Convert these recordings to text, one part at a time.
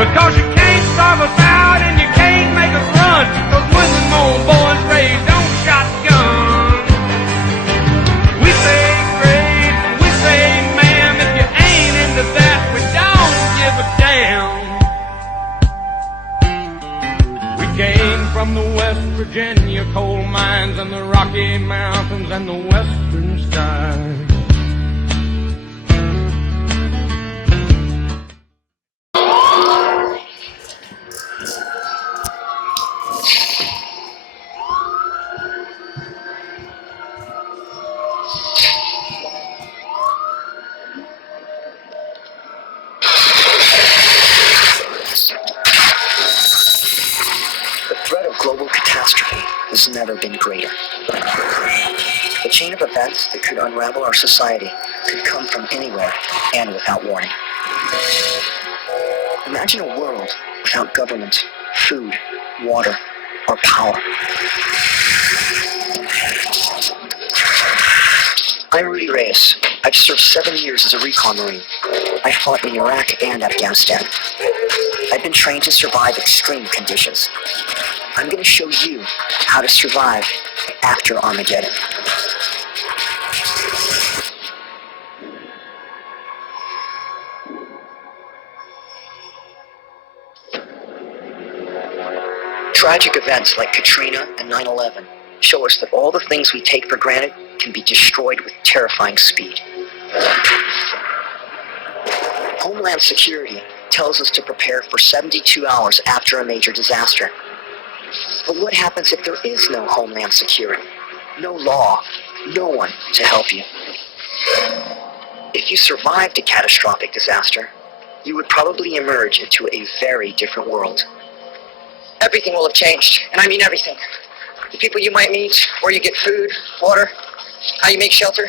Because you can't starve us out and you can't make us run. Those Muslim old boys raised on shotguns. We say grace, we say ma'am. If you ain't into that, we don't give a damn. We came from the West Virginia coal mines and the Rocky Mountains and the western skies. The threat of global catastrophe has never been greater. The chain of events that could unravel our society could come from anywhere and without warning. Imagine a world without government, food, water, or power. I'm Rudy Reyes. I've served 7 years as a recon Marine. I fought in Iraq and Afghanistan. I've been trained to survive extreme conditions. I'm going to show you how to survive after Armageddon. Tragic events like Katrina and 9/11 show us that all the things we take for granted can be destroyed with terrifying speed. Homeland Security tells us to prepare for 72 hours after a major disaster. But what happens if there is no Homeland Security? No law, no one to help you. If you survived a catastrophic disaster, you would probably emerge into a very different world. Everything will have changed, and I mean everything. The people you might meet, where you get food, water, how you make shelter,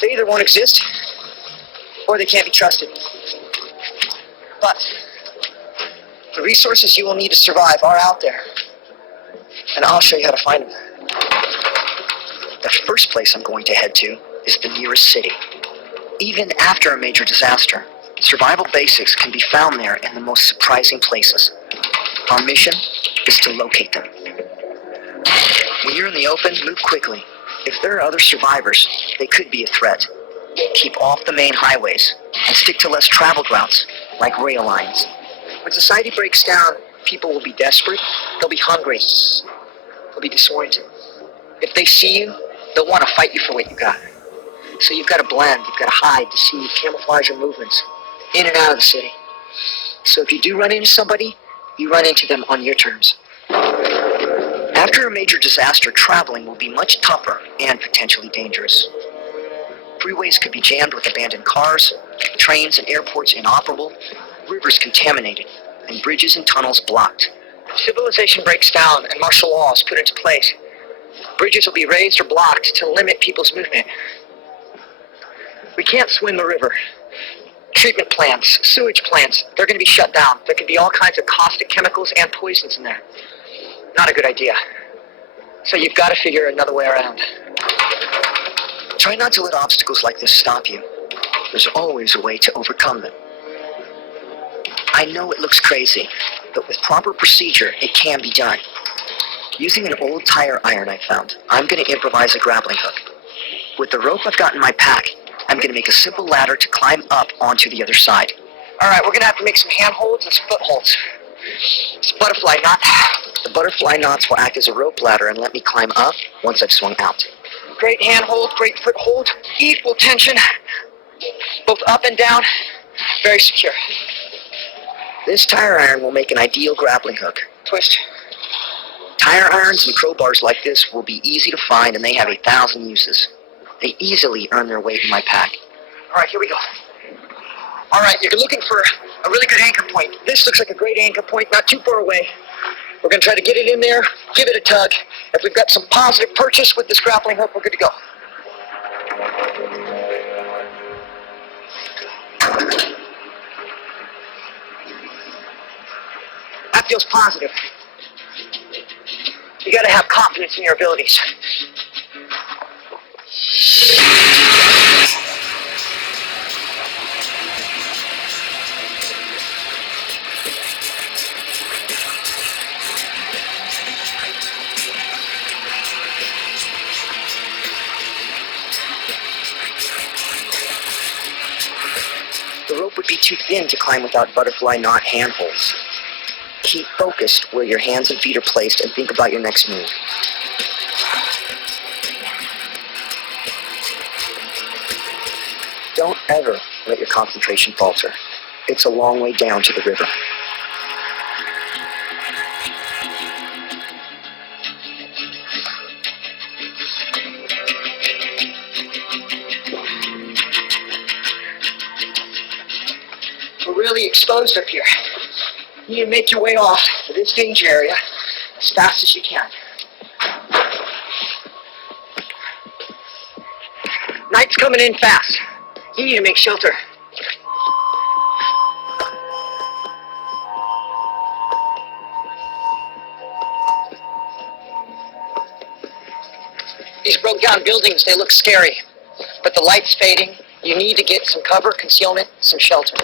they either won't exist, or they can't be trusted. But the resources you will need to survive are out there, and I'll show you how to find them. The first place I'm going to head to is the nearest city. Even after a major disaster, survival basics can be found there in the most surprising places. Our mission is to locate them. When you're in the open, move quickly. If there are other survivors, they could be a threat. Keep off the main highways and stick to less traveled routes, like rail lines. When society breaks down, people will be desperate, they'll be hungry, they'll be disoriented. If they see you, they'll want to fight you for what you got. So you've got to blend, you've got to hide, deceive, camouflage your movements, in and out of the city. So if you do run into somebody, you run into them on your terms. After a major disaster, traveling will be much tougher and potentially dangerous. Freeways could be jammed with abandoned cars, trains and airports inoperable, rivers contaminated, and bridges and tunnels blocked. Civilization breaks down and martial law is put into place. Bridges will be raised or blocked to limit people's movement. We can't swim the river. Treatment plants, sewage plants, they're going to be shut down. There could be all kinds of caustic chemicals and poisons in there. Not a good idea. So you've got to figure another way around. Try not to let obstacles like this stop you. There's always a way to overcome them. I know it looks crazy, but with proper procedure, it can be done. Using an old tire iron I found, I'm going to improvise a grappling hook. With the rope I've got in my pack, I'm going to make a simple ladder to climb up onto the other side. All right, we're going to have to make some handholds and some footholds. It's a butterfly knot. The butterfly knots will act as a rope ladder and let me climb up once I've swung out. Great handhold, great foothold, equal tension, both up and down, very secure. This tire iron will make an ideal grappling hook. Twist. Tire irons and crowbars like this will be easy to find, and they have 1,000 uses. They easily earn their weight in my pack. All right, here we go. All right, you're looking for a really good anchor point. This looks like a great anchor point, not too far away. We're going to try to get it in there, give it a tug. If we've got some positive purchase with this grappling hook, we're good to go. That feels positive. You got to have confidence in your abilities. too thin to climb without butterfly knot handholds. Keep focused where your hands and feet are placed and think about your next move. Don't ever let your concentration falter. It's a long way down to the river. We're really exposed up here. You need to make your way off to this danger area as fast as you can. Night's coming in fast. You need to make shelter. These broke down buildings, they look scary, but the light's fading. You need to get some cover, concealment, some shelter.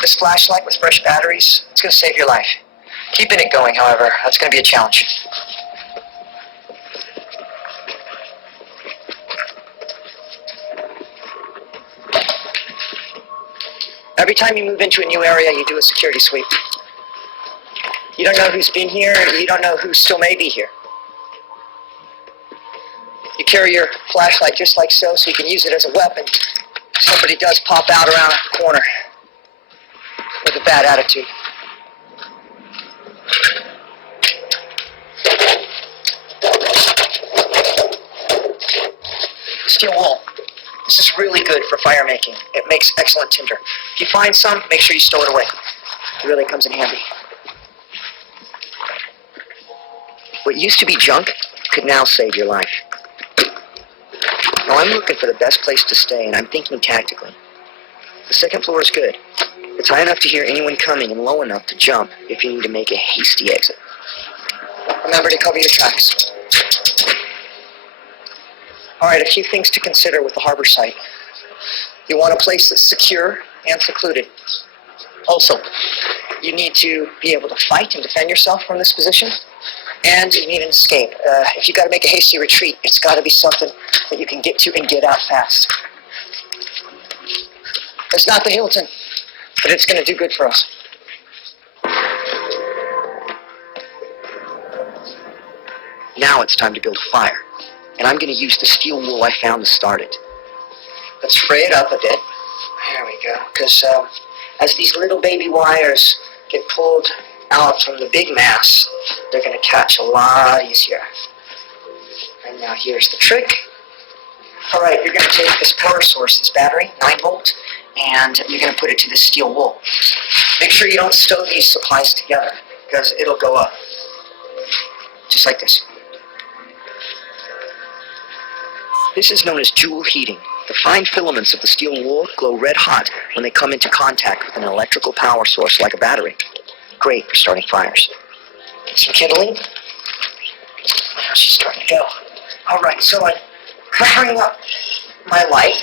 This flashlight with fresh batteries, it's going to save your life. Keeping it going, however, that's going to be a challenge. Every time you move into a new area, you do a security sweep. You don't know who's been here, and you don't know who still may be here. You carry your flashlight just like so you can use it as a weapon if somebody does pop out around a corner with a bad attitude. Steel wool. This is really good for fire making. It makes excellent tinder. If you find some, make sure you stow it away. It really comes in handy. What used to be junk could now save your life. Now I'm looking for the best place to stay, and I'm thinking tactically. The second floor is good. It's high enough to hear anyone coming and low enough to jump if you need to make a hasty exit. Remember to cover your tracks. All right, a few things to consider with the harbor site. You want a place that's secure and secluded. Also, you need to be able to fight and defend yourself from this position, and you need an escape. If you've got to make a hasty retreat, it's got to be something that you can get to and get out fast. It's not the Hilton, but it's going to do good for us. Now it's time to build a fire, and I'm going to use the steel wool I found to start it. Let's fray it up a bit. There we go. Because as these little baby wires get pulled out from the big mass, they're going to catch a lot easier. And now here's the trick. All right, you're going to take this power source, this battery, 9 volt, and you're going to put it to the steel wool. Make sure you don't stow these supplies together, because it'll go up. Just like this. This is known as joule heating. The fine filaments of the steel wool glow red hot when they come into contact with an electrical power source like a battery. Great for starting fires. Get some kindling. Now she's starting to go. All right, so I'm covering up my light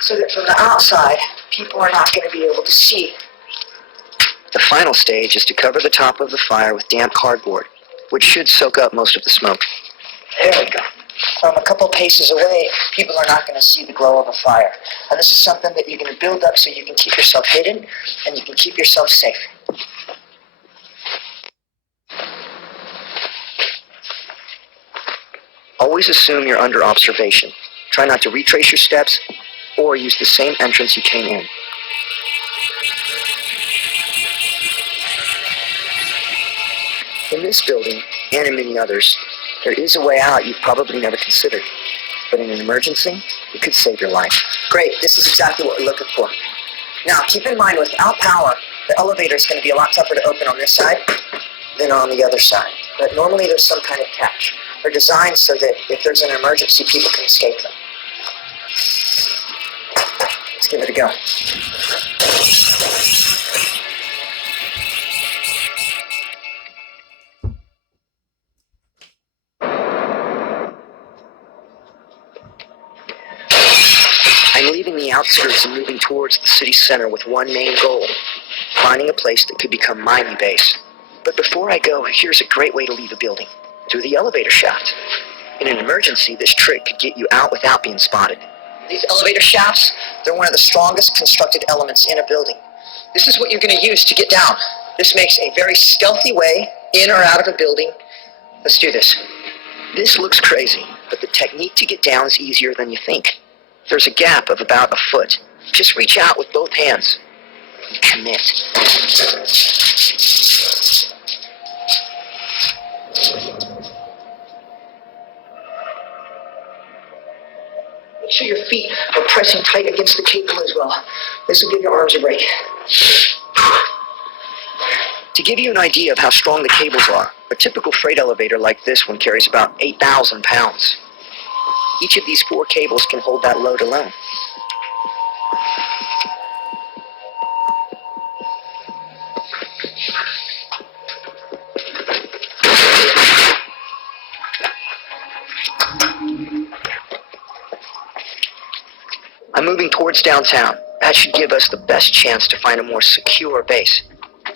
so that from the outside, people are not going to be able to see. The final stage is to cover the top of the fire with damp cardboard, which should soak up most of the smoke. There we go. From a couple paces away, people are not going to see the glow of a fire. And this is something that you're going to build up so you can keep yourself hidden and you can keep yourself safe. Always assume you're under observation. Try not to retrace your steps or use the same entrance you came in. In this building, and in many others, there is a way out you've probably never considered. But in an emergency, it could save your life. Great, this is exactly what we're looking for. Now, keep in mind, without power, the elevator is going to be a lot tougher to open on this side than on the other side. But normally there's some kind of catch. They're designed so that if there's an emergency, people can escape them. Let's give it a go. I'm leaving the outskirts and moving towards the city center with one main goal: finding a place that could become my new base. But before I go, here's a great way to leave a building. Through the elevator shaft. In an emergency, this trick could get you out without being spotted. These elevator shafts, they're one of the strongest constructed elements in a building. This is what you're going to use to get down. This makes a very stealthy way in or out of a building. Let's do this. This looks crazy, but the technique to get down is easier than you think. There's a gap of about a foot. Just reach out with both hands. Commit. Make sure your feet are pressing tight against the cable as well. This will give your arms a break. To give you an idea of how strong the cables are, a typical freight elevator like this one carries about 8,000 pounds. Each of these 4 cables can hold that load alone. I'm moving towards downtown. That should give us the best chance to find a more secure base.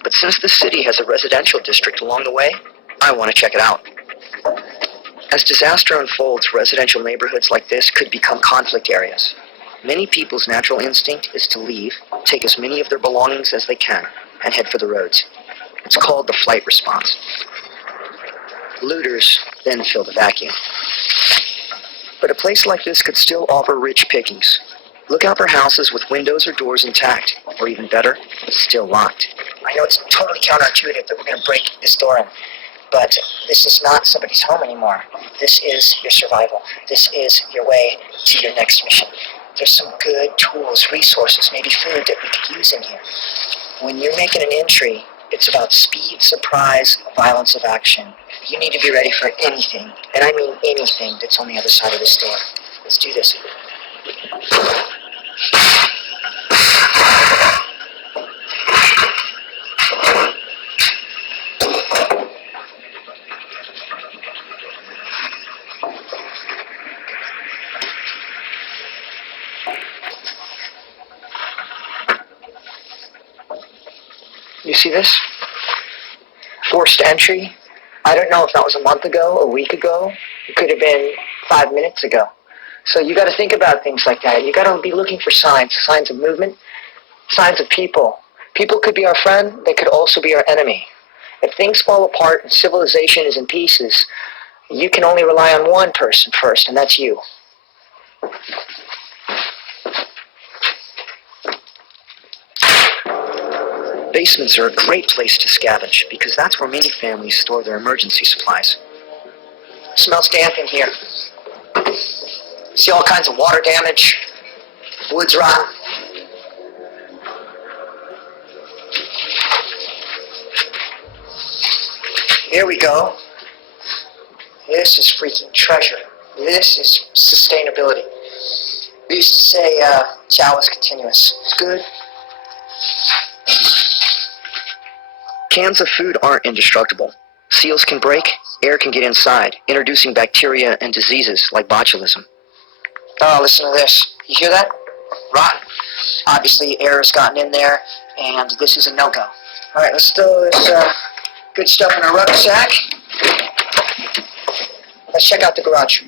But since the city has a residential district along the way, I want to check it out. As disaster unfolds, residential neighborhoods like this could become conflict areas. Many people's natural instinct is to leave, take as many of their belongings as they can, and head for the roads. It's called the flight response. Looters then fill the vacuum. But a place like this could still offer rich pickings. Look out for houses with windows or doors intact, or even better, still locked. I know it's totally counterintuitive that we're going to break this door in, but this is not somebody's home anymore. This is your survival. This is your way to your next mission. There's some good tools, resources, maybe food that we could use in here. When you're making an entry, it's about speed, surprise, violence of action. You need to be ready for anything, and I mean anything that's on the other side of this door. Let's do this. You see this? Forced entry. I don't know if that was a month ago, a week ago. It could have been 5 minutes ago. So you got to think about things like that. You got to be looking for signs of movement, signs of people. People could be our friend. They could also be our enemy. If things fall apart and civilization is in pieces, you can only rely on one person first, and that's you. Basements are a great place to scavenge because that's where many families store their emergency supplies. It smells damp in here. See all kinds of water damage, woods rot. Here we go. This is freaking treasure. This is sustainability. We used to say chow is continuous. It's good. Cans of food aren't indestructible. Seals can break, air can get inside, introducing bacteria and diseases like botulism. Oh, listen to this. You hear that? Rotten. Obviously, air has gotten in there, and this is a no-go. All right, let's throw this good stuff in our rucksack. Let's check out the garage.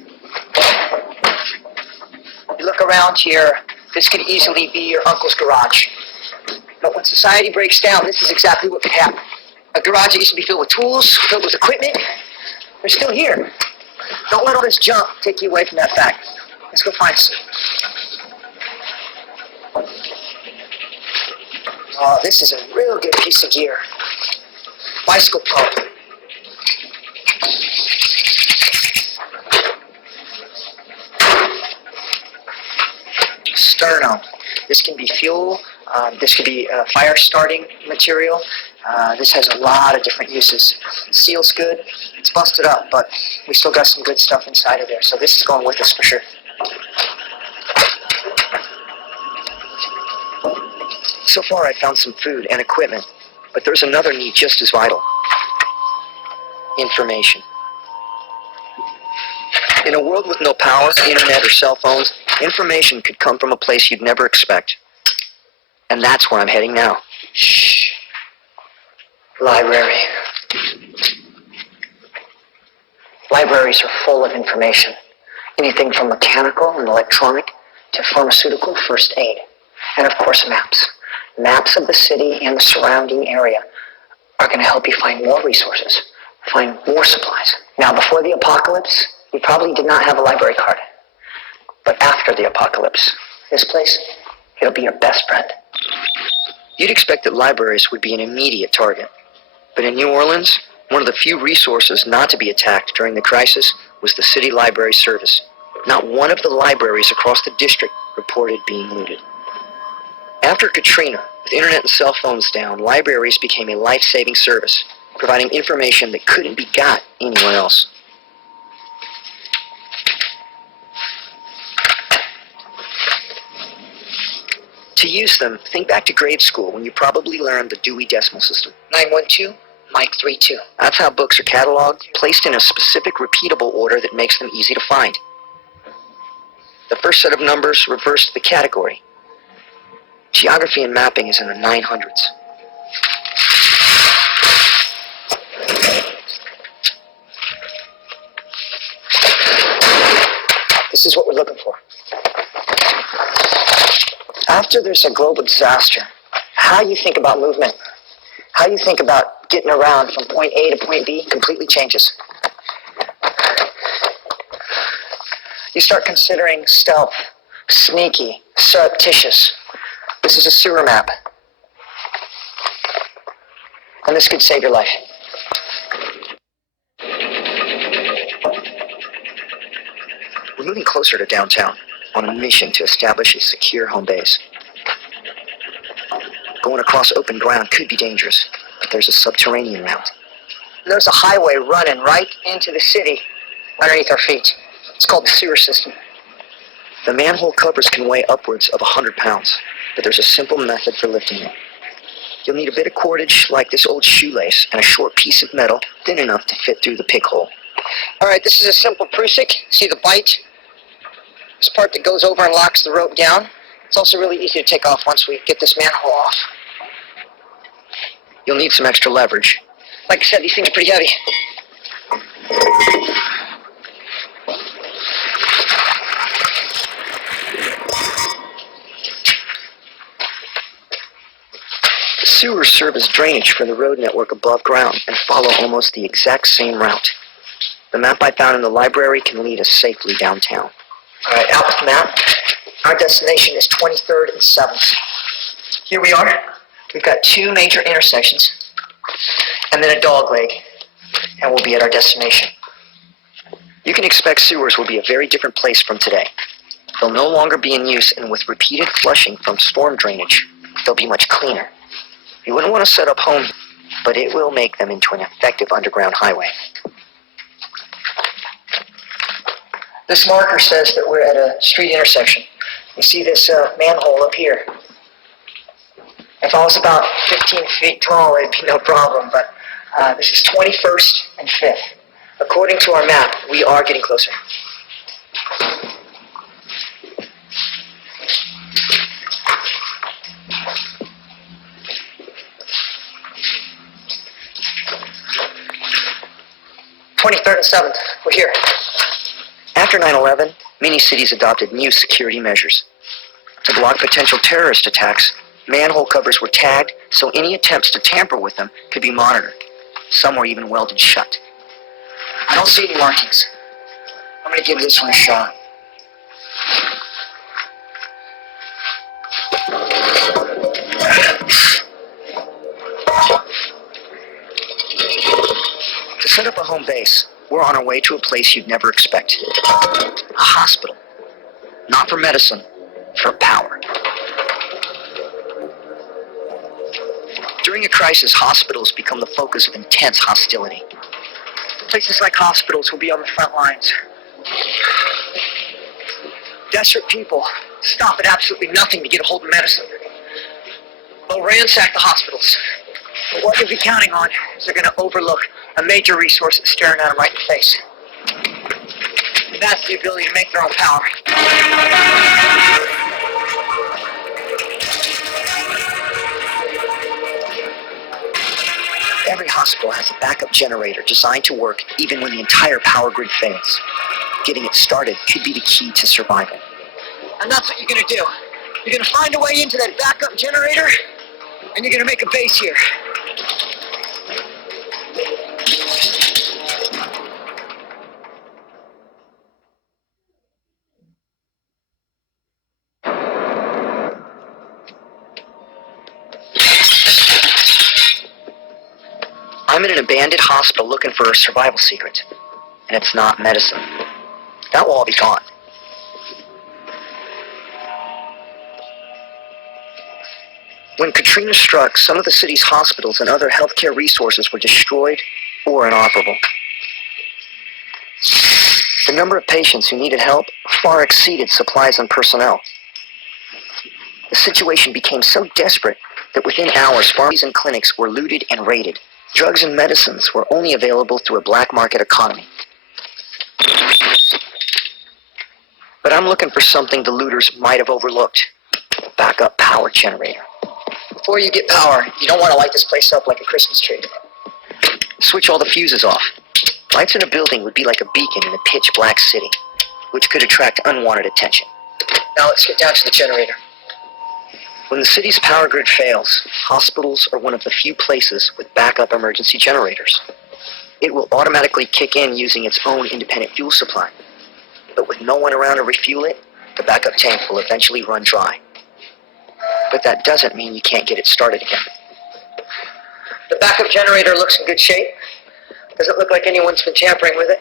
You look around here, this could easily be your uncle's garage. But when society breaks down, this is exactly what could happen. A garage that used to be filled with tools, filled with equipment, they're still here. Don't let all this junk take you away from that fact. Let's go find some. Oh, this is a real good piece of gear. Bicycle pump. Sterno. This can be fuel. This could be fire starting material. This has a lot of different uses. The seal's good. It's busted up, but we still got some good stuff inside of there. So this is going with us for sure. So far I found some food and equipment, but there's another need just as vital. Information. In a world with no power, internet, or cell phones, information could come from a place you'd never expect. And that's where I'm heading now. Shh. Library. Libraries are full of information. Anything from mechanical and electronic to pharmaceutical first aid. And of course, maps. Maps of the city and the surrounding area are going to help you find more resources, find more supplies. Now, before the apocalypse, you probably did not have a library card. But after the apocalypse, this place, it'll be your best friend. You'd expect that libraries would be an immediate target. But in New Orleans, one of the few resources not to be attacked during the crisis was the city library service. Not one of the libraries across the district reported being looted. After Katrina, with internet and cell phones down, libraries became a life-saving service, providing information that couldn't be got anywhere else. To use them, think back to grade school when you probably learned the Dewey Decimal System. 912, Mike 32. That's how books are cataloged, placed in a specific repeatable order that makes them easy to find. The first set of numbers refers to the category. Geography and mapping is in the 900s. This is what we're looking for. After there's a global disaster, how you think about movement, how you think about getting around from point A to point B completely changes. You start considering stealth, sneaky, surreptitious. This is a sewer map. And this could save your life. We're moving closer to downtown on a mission to establish a secure home base. Going across open ground could be dangerous, but there's a subterranean route. There's a highway running right into the city underneath our feet. It's called the sewer system. The manhole covers can weigh upwards of 100 pounds, but there's a simple method for lifting it. You'll need a bit of cordage like this old shoelace and a short piece of metal thin enough to fit through the pig hole. All right, this is a simple prusik. See the bite? This part that goes over and locks the rope down. It's also really easy to take off once we get this manhole off. You'll need some extra leverage. Like I said, these things are pretty heavy. The sewers serve as drainage for the road network above ground and follow almost the exact same route. The map I found in the library can lead us safely downtown. All right, out with the map. Our destination is 23rd and 7th. Here we are. We've got two major intersections and then a dogleg, and we'll be at our destination. You can expect sewers will be a very different place from today. They'll no longer be in use, and with repeated flushing from storm drainage, they'll be much cleaner. You wouldn't want to set up home, but it will make them into an effective underground highway. This marker says that we're at a street intersection. You see this manhole up here. If I was about 15 feet tall, it'd be no problem, but this is 21st and 5th. According to our map, we are getting closer. Third and 7th, we're here. After 9/11, many cities adopted new security measures. To block potential terrorist attacks, manhole covers were tagged so any attempts to tamper with them could be monitored. Some were even welded shut. I don't see any markings. I'm going to give this one a shot. To set up a home base, we're on our way to a place you'd never expect. A hospital. Not for medicine, for power. During a crisis, hospitals become the focus of intense hostility. Places like hospitals will be on the front lines. Desperate people stop at absolutely nothing to get a hold of medicine. They'll ransack the hospitals. But what you'll be counting on is they're going to overlook a major resource that's staring at them right in the face. And that's the ability to make their own power. hospital has a backup generator designed to work even when the entire power grid fails. Getting it started could be the key to survival. And that's what you're gonna do. You're gonna find a way into that backup generator, and you're gonna make a base here. I'm in an abandoned hospital looking for a survival secret, and it's not medicine. That will all be gone. When Katrina struck, some of the city's hospitals and other healthcare resources were destroyed or inoperable. The number of patients who needed help far exceeded supplies and personnel. The situation became so desperate that within hours, pharmacies and clinics were looted and raided. Drugs and medicines were only available through a black market economy. But I'm looking for something the looters might have overlooked. A backup power generator. Before you get power, you don't want to light this place up like a Christmas tree. Switch all the fuses off. Lights in a building would be like a beacon in a pitch black city, which could attract unwanted attention. Now let's get down to the generator. When the city's power grid fails, hospitals are one of the few places with backup emergency generators. It will automatically kick in using its own independent fuel supply. But with no one around to refuel it, the backup tank will eventually run dry. But that doesn't mean you can't get it started again. The backup generator looks in good shape. Doesn't look like anyone's been tampering with it.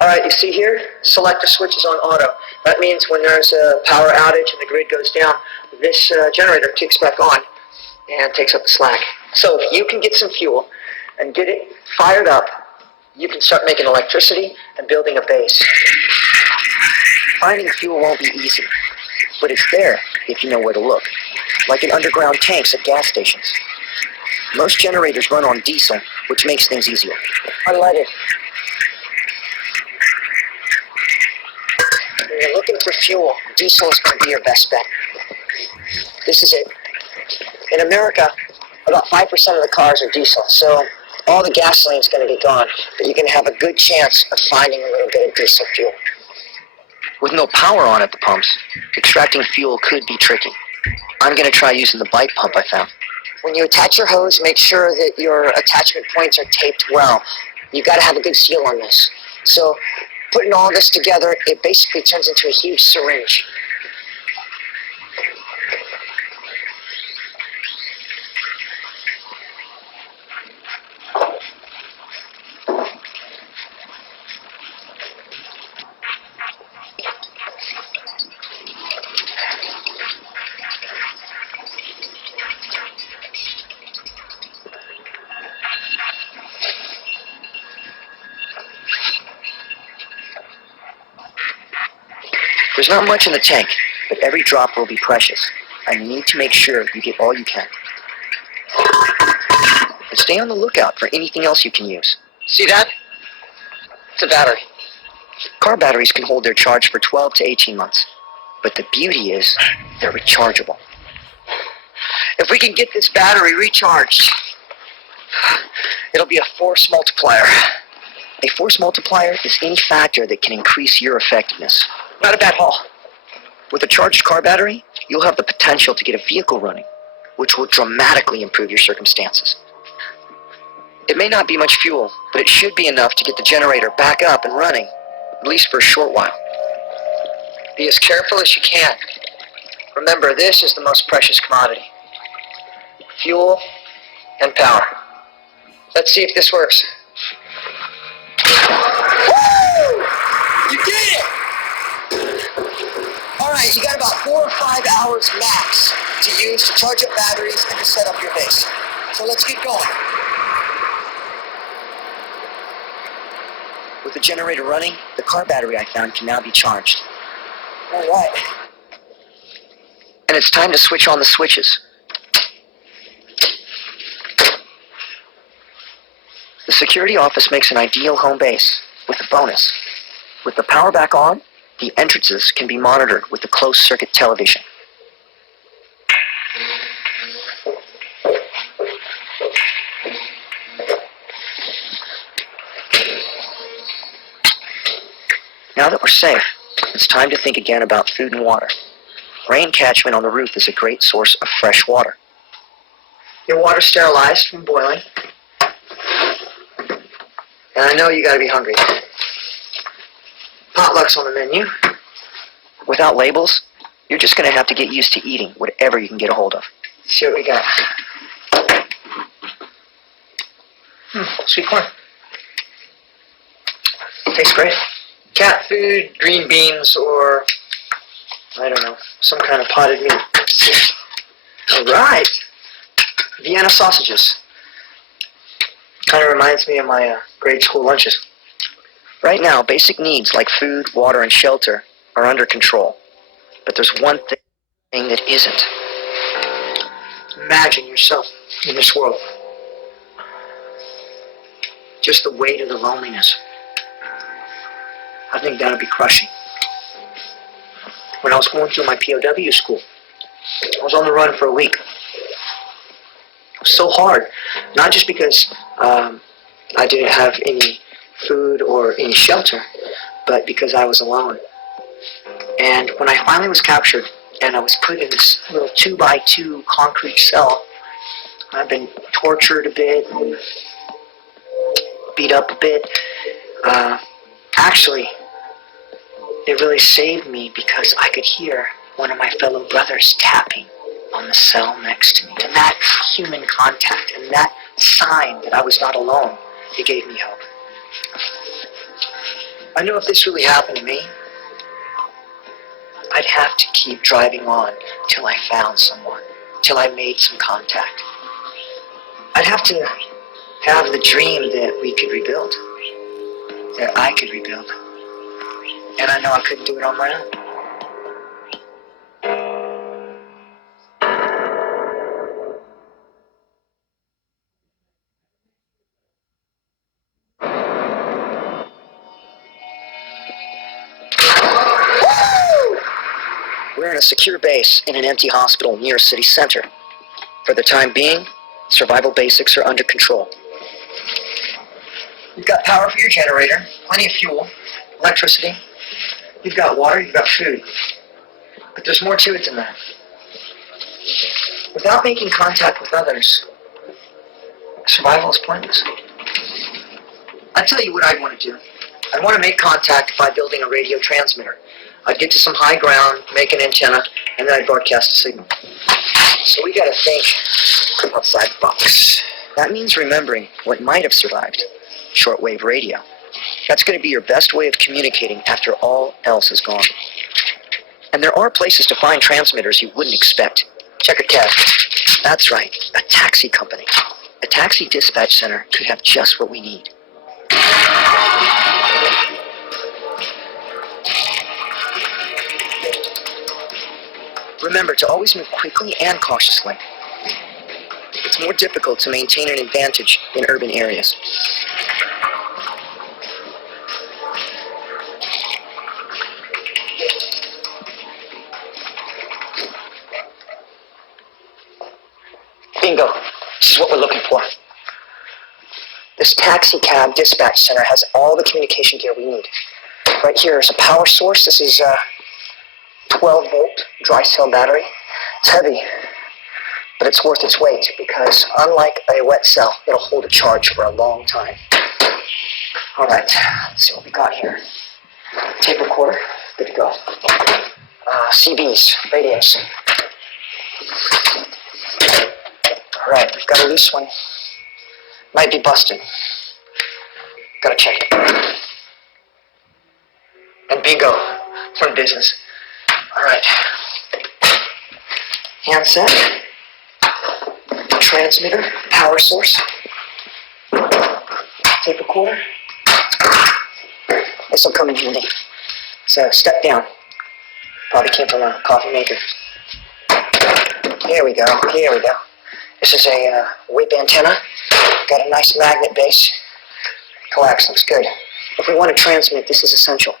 Alright, you see here, selector switch is on auto. That means when there's a power outage and the grid goes down, this generator kicks back on and takes up the slack. So if you can get some fuel and get it fired up, you can start making electricity and building a base. Finding fuel won't be easy, but it's there if you know where to look, like in underground tanks at gas stations. Most generators run on diesel, which makes things easier. Unleaded. When you're looking for fuel, diesel is going to be your best bet. This is it. In America, about 5% of the cars are diesel, so all the gasoline is going to be gone, but you're going to have a good chance of finding a little bit of diesel fuel. With no power on at the pumps, extracting fuel could be tricky. I'm going to try using the bike pump I found. When you attach your hose, make sure that your attachment points are taped well. You've got to have a good seal on this. So putting all this together, it basically turns into a huge syringe. There's not much in the tank, but every drop will be precious. I need to make sure you get all you can. And stay on the lookout for anything else you can use. See that? It's a battery. Car batteries can hold their charge for 12 to 18 months. But the beauty is, they're rechargeable. If we can get this battery recharged, it'll be a force multiplier. A force multiplier is any factor that can increase your effectiveness. Not a bad haul. With a charged car battery, you'll have the potential to get a vehicle running, which will dramatically improve your circumstances. It may not be much fuel, but it should be enough to get the generator back up and running, at least for a short while. Be as careful as you can. Remember, this is the most precious commodity. Fuel and power. Let's see if this works. Woo! You did it! Alright, you got about 4 or 5 hours max to use to charge up batteries and to set up your base. So let's get going. With the generator running, the car battery I found can now be charged. Alright. And it's time to switch on the switches. The security office makes an ideal home base, with a bonus. With the power back on, the entrances can be monitored with a closed-circuit television. Now that we're safe, it's time to think again about food and water. Rain catchment on the roof is a great source of fresh water. Your water's sterilized from boiling. And I know you gotta be hungry. Potluck's on the menu. Without labels, you're just gonna have to get used to eating whatever you can get a hold of. Let's see what we got. Sweet corn. Tastes great. Cat food, green beans, or, I don't know, some kind of potted meat. All right. Vienna sausages. Kind of reminds me of my grade school lunches. Right now, basic needs like food, water, and shelter are under control. But there's one thing that isn't. Imagine yourself in this world. Just the weight of the loneliness. I think that'll be crushing. When I was going through my POW school, I was on the run for a week. It was so hard, not just because I didn't have any food or any shelter, but because I was alone. And when I finally was captured and I was put in this little 2x2 concrete cell, I've been tortured a bit, and beat up a bit. Actually, it really saved me because I could hear one of my fellow brothers tapping on the cell next to me. And that human contact and that sign that I was not alone, it gave me hope. I know if this really happened to me, I'd have to keep driving on till I found someone, till I made some contact. I'd have to have the dream that we could rebuild, that I could rebuild. And I know I couldn't do it on my own. We're in a secure base in an empty hospital near a city center. For the time being, survival basics are under control. You've got power for your generator, plenty of fuel, electricity. You've got water, you've got food. But there's more to it than that. Without making contact with others, survival is pointless. I'd tell you what I'd want to do. I'd want to make contact by building a radio transmitter. I'd get to some high ground, make an antenna, and then I'd broadcast a signal. So we gotta think outside the box. That means remembering what might have survived. Shortwave radio. That's going to be your best way of communicating after all else is gone. And there are places to find transmitters you wouldn't expect. Check a cab. That's right, a taxi company. A taxi dispatch center could have just what we need. Remember to always move quickly and cautiously. It's more difficult to maintain an advantage in urban areas. Bingo. This is what we're looking for. This taxi cab dispatch center has all the communication gear we need. Right here is a power source. This is a 12-volt dry cell battery. It's heavy, but it's worth its weight because unlike a wet cell, it'll hold a charge for a long time. All right, let's see what we got here. Tape recorder, good to go. CBs, radios. All right, we've got a loose one. Might be busted. Gotta check it. And bingo, we're in business. All right. Handset, transmitter, power source, tape recorder. This will come in handy. So step down. Probably came from a coffee maker. Here we go. Here we go. This is a whip antenna. Got a nice magnet base. Coax looks good. If we want to transmit, this is essential.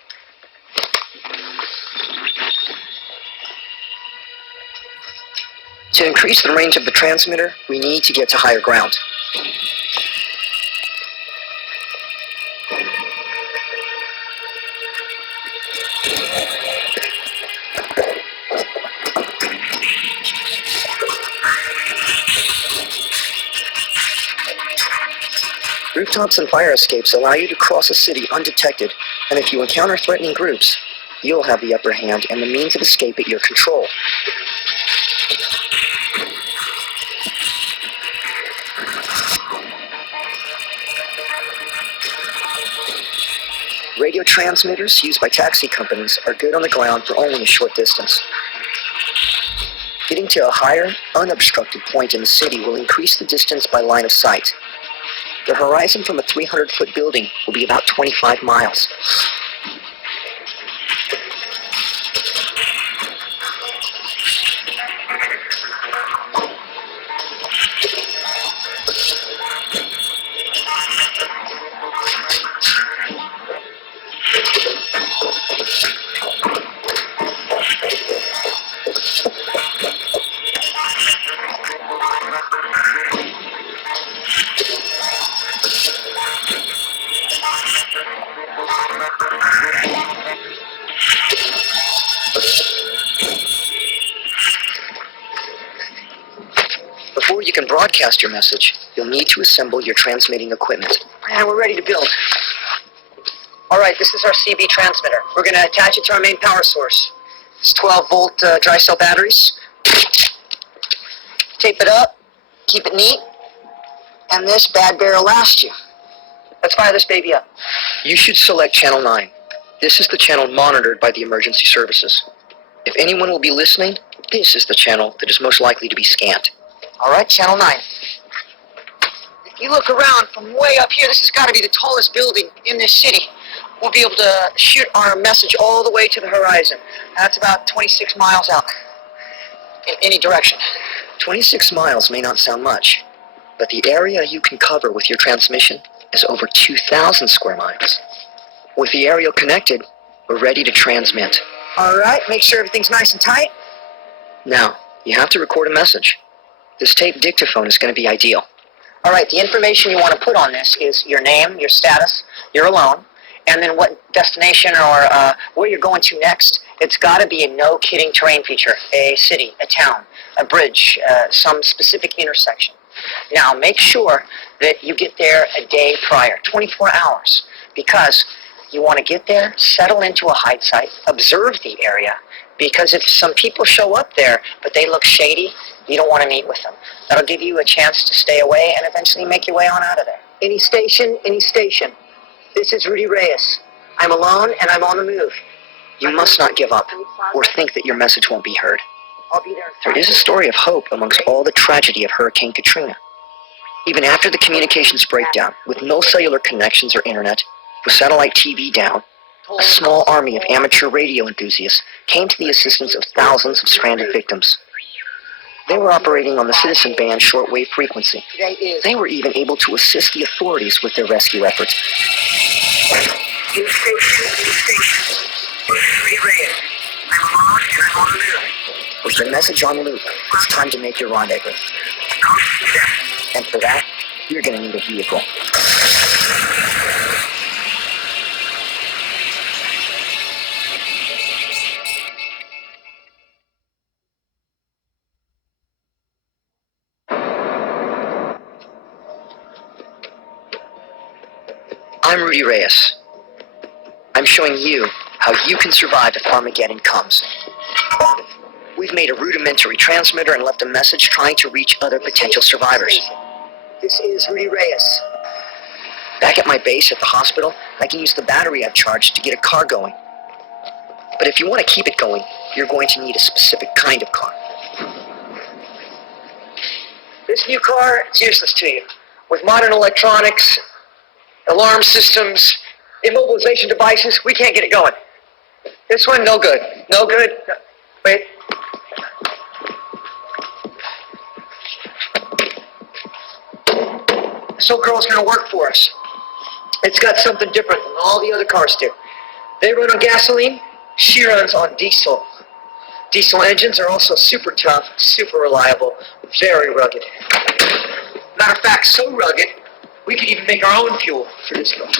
To increase the range of the transmitter, we need to get to higher ground. Rooftops and fire escapes allow you to cross a city undetected, and if you encounter threatening groups, you'll have the upper hand and the means of escape at your control. Radio transmitters used by taxi companies are good on the ground for only a short distance. Getting to a higher, unobstructed point in the city will increase the distance by line of sight. The horizon from a 300-foot building will be about 25 miles. Before you can broadcast your message, you'll need to assemble your transmitting equipment. And we're ready to build. All right, this is our CB transmitter. We're going to attach it to our main power source. It's 12-volt dry cell batteries. Tape it up, keep it neat, and this bad bear will last you. Let's fire this baby up. You should select channel 9. This is the channel monitored by the emergency services. If anyone will be listening, this is the channel that is most likely to be scanned. All right, channel 9. If you look around from way up here, this has got to be the tallest building in this city. We'll be able to shoot our message all the way to the horizon. That's about 26 miles out in any direction. 26 miles may not sound much, but the area you can cover with your transmission is over 2,000 square miles. With the aerial connected, we're ready to transmit. All right, make sure everything's nice and tight. Now, you have to record a message. This tape dictaphone is going to be ideal. All right, the information you want to put on this is your name, your status, you're alone, and then what destination or where you're going to next. It's got to be a no-kidding terrain feature, a city, a town, a bridge, some specific intersection. Now, make sure that you get there a day prior, 24 hours, because you want to get there, settle into a hide site, observe the area, because if some people show up there, but they look shady, you don't want to meet with them. That'll give you a chance to stay away and eventually make your way on out of there. Any station, any station. This is Rudy Reyes. I'm alone and I'm on the move. You must not give up or think that your message won't be heard. I'll be there. There is a story of hope amongst all the tragedy of Hurricane Katrina. Even after the communications breakdown, with no cellular connections or internet, with satellite TV down, a small army of amateur radio enthusiasts came to the assistance of thousands of stranded victims. They were operating on the citizen band shortwave frequency. They were even able to assist the authorities with their rescue efforts. New station. Rudy Reyes. I'm alone and I'm on the move. With your message on loop, it's time to make your rendezvous. And for that, you're going to need a vehicle. I'm Rudy Reyes. I'm showing you how you can survive if Armageddon comes. We've made a rudimentary transmitter and left a message trying to reach other potential survivors. This is Rudy Reyes. Back at my base at the hospital, I can use the battery I've charged to get a car going. But if you want to keep it going, you're going to need a specific kind of car. This new car is useless to you. With modern electronics, alarm systems, immobilization devices, we can't get it going. This one, no good. No good. No. Wait. This old girl's gonna work for us. It's got something different than all the other cars do. They run on gasoline, she runs on diesel. Diesel engines are also super tough, super reliable, very rugged. Matter of fact, so rugged, we could even make our own fuel for this girl.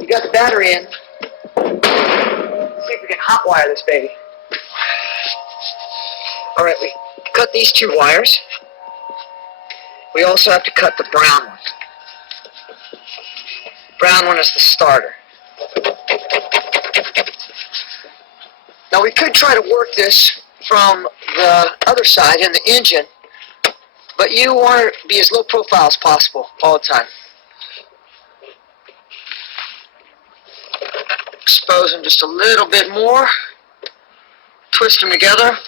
You got the battery in. Let's see if we can hotwire this baby. All right, we cut these 2 wires. We also have to cut the brown one. Brown one is the starter. Now we could try to work this from the other side in the engine, but you want to be as low profile as possible all the time. Expose them just a little bit more. Twist them together.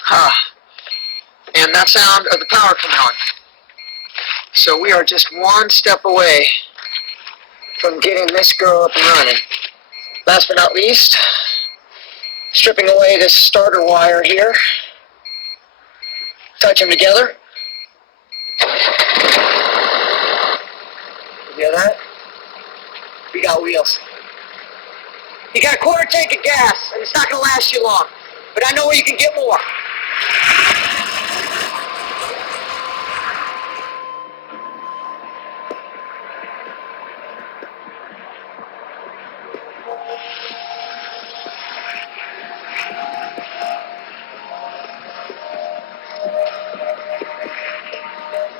And that sound of the power coming on. So we are just one step away from getting this girl up and running. Last but not least, stripping away this starter wire here. Touch them together. You hear that? We got wheels. You got a quarter tank of gas, and it's not going to last you long. But I know where you can get more.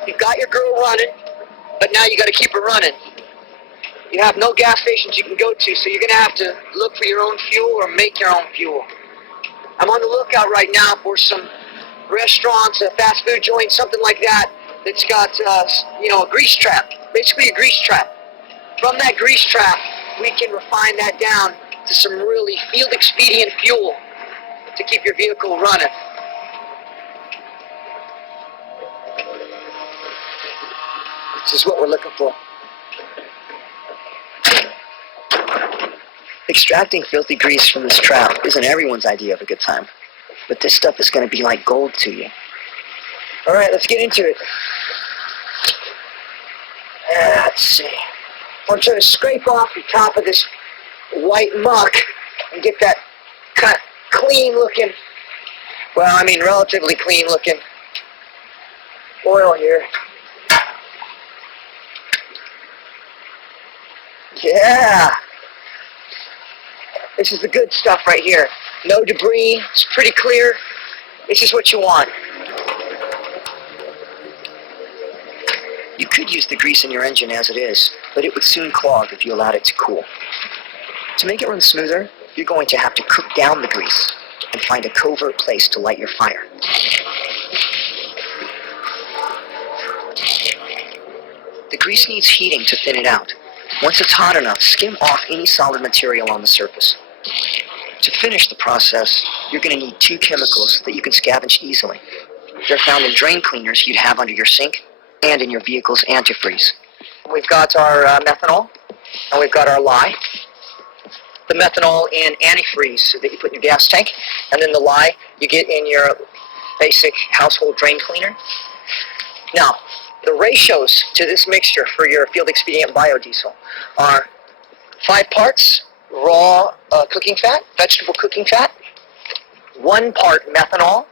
You've got your girl running, but now you got to keep her running. You have no gas stations you can go to, so you're going to have to look for your own fuel or make your own fuel. I'm on the lookout right now for some restaurants, a fast food joint, something like that, that's got, a grease trap, basically a grease trap. From that grease trap, we can refine that down to some really field expedient fuel to keep your vehicle running. This is what we're looking for. Extracting filthy grease from this trap isn't everyone's idea of a good time, but this stuff is going to be like gold to you. All right, let's get into it. Let's see. I'm trying to scrape off the top of this white muck and get that cut clean looking, relatively clean looking oil here. Yeah. This is the good stuff right here. No debris, it's pretty clear. This is what you want. You could use the grease in your engine as it is, but it would soon clog if you allowed it to cool. To make it run smoother, you're going to have to cook down the grease and find a covert place to light your fire. The grease needs heating to thin it out. Once it's hot enough, skim off any solid material on the surface. To finish the process, you're going to need 2 chemicals that you can scavenge easily. They're found in drain cleaners you'd have under your sink and in your vehicle's antifreeze. We've got our methanol, and we've got our lye. The methanol in antifreeze that you put in your gas tank, and then the lye you get in your basic household drain cleaner. Now, the ratios to this mixture for your field expedient biodiesel are 5 parts raw cooking fat, vegetable cooking fat, 1 part methanol.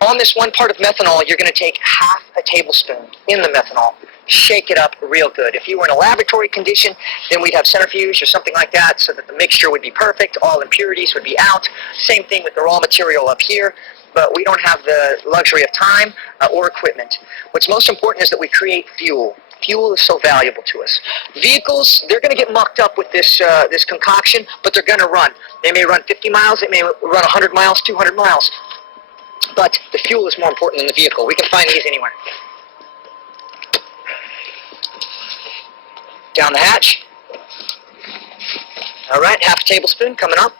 On this 1 part of methanol, you're going to take half a tablespoon in the methanol. Shake it up real good. If you were in a laboratory condition, then we'd have centrifuge or something like that so that the mixture would be perfect, all impurities would be out. Same thing with the raw material up here, but we don't have the luxury of time or equipment. What's most important is that we create fuel. Fuel is so valuable to us. Vehicles, they're going to get mucked up with this concoction, but they're going to run. They may run 50 miles, they may run 100 miles, 200 miles. But the fuel is more important than the vehicle. We can find these anywhere. Down the hatch. All right, half a tablespoon coming up.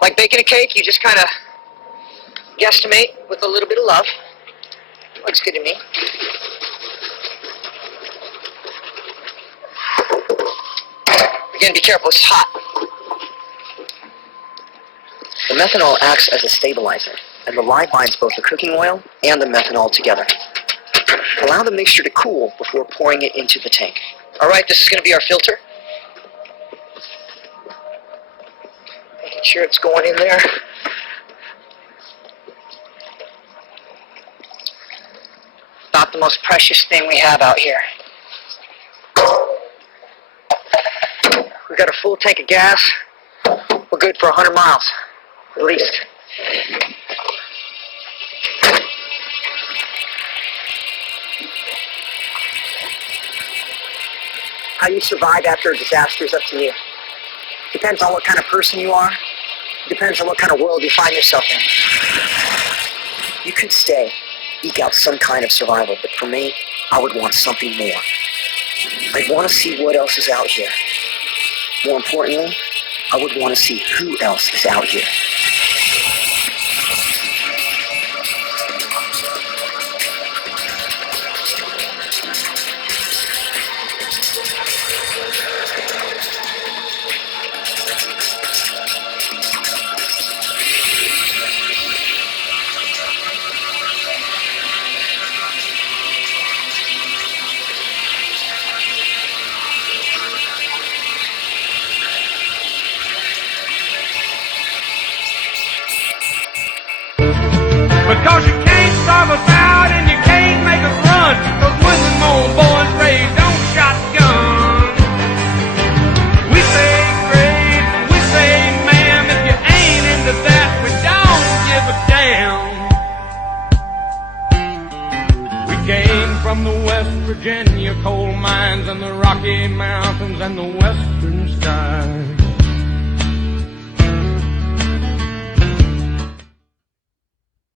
Like baking a cake, you just kind of guesstimate with a little bit of love. Looks good to me. Again, be careful, it's hot. The methanol acts as a stabilizer, and the lye binds both the cooking oil and the methanol together. Allow the mixture to cool before pouring it into the tank. All right, this is going to be our filter. Making sure it's going in there. Not the most precious thing we have out here. We've got a full tank of gas. We're good for 100 miles, at least. How you survive after a disaster is up to you. Depends on what kind of person you are. Depends on what kind of world you find yourself in. You could stay, eke out some kind of survival, but for me, I would want something more. I'd want to see what else is out here. More importantly, I would want to see who else is out here. Because you can't starve us out and you can't make us run. Those Woodland Mole boys raised on shotguns. We say grace, we say ma'am. If you ain't into that, we don't give a damn. We came from the West Virginia coal mines and the Rocky Mountains and the western skies.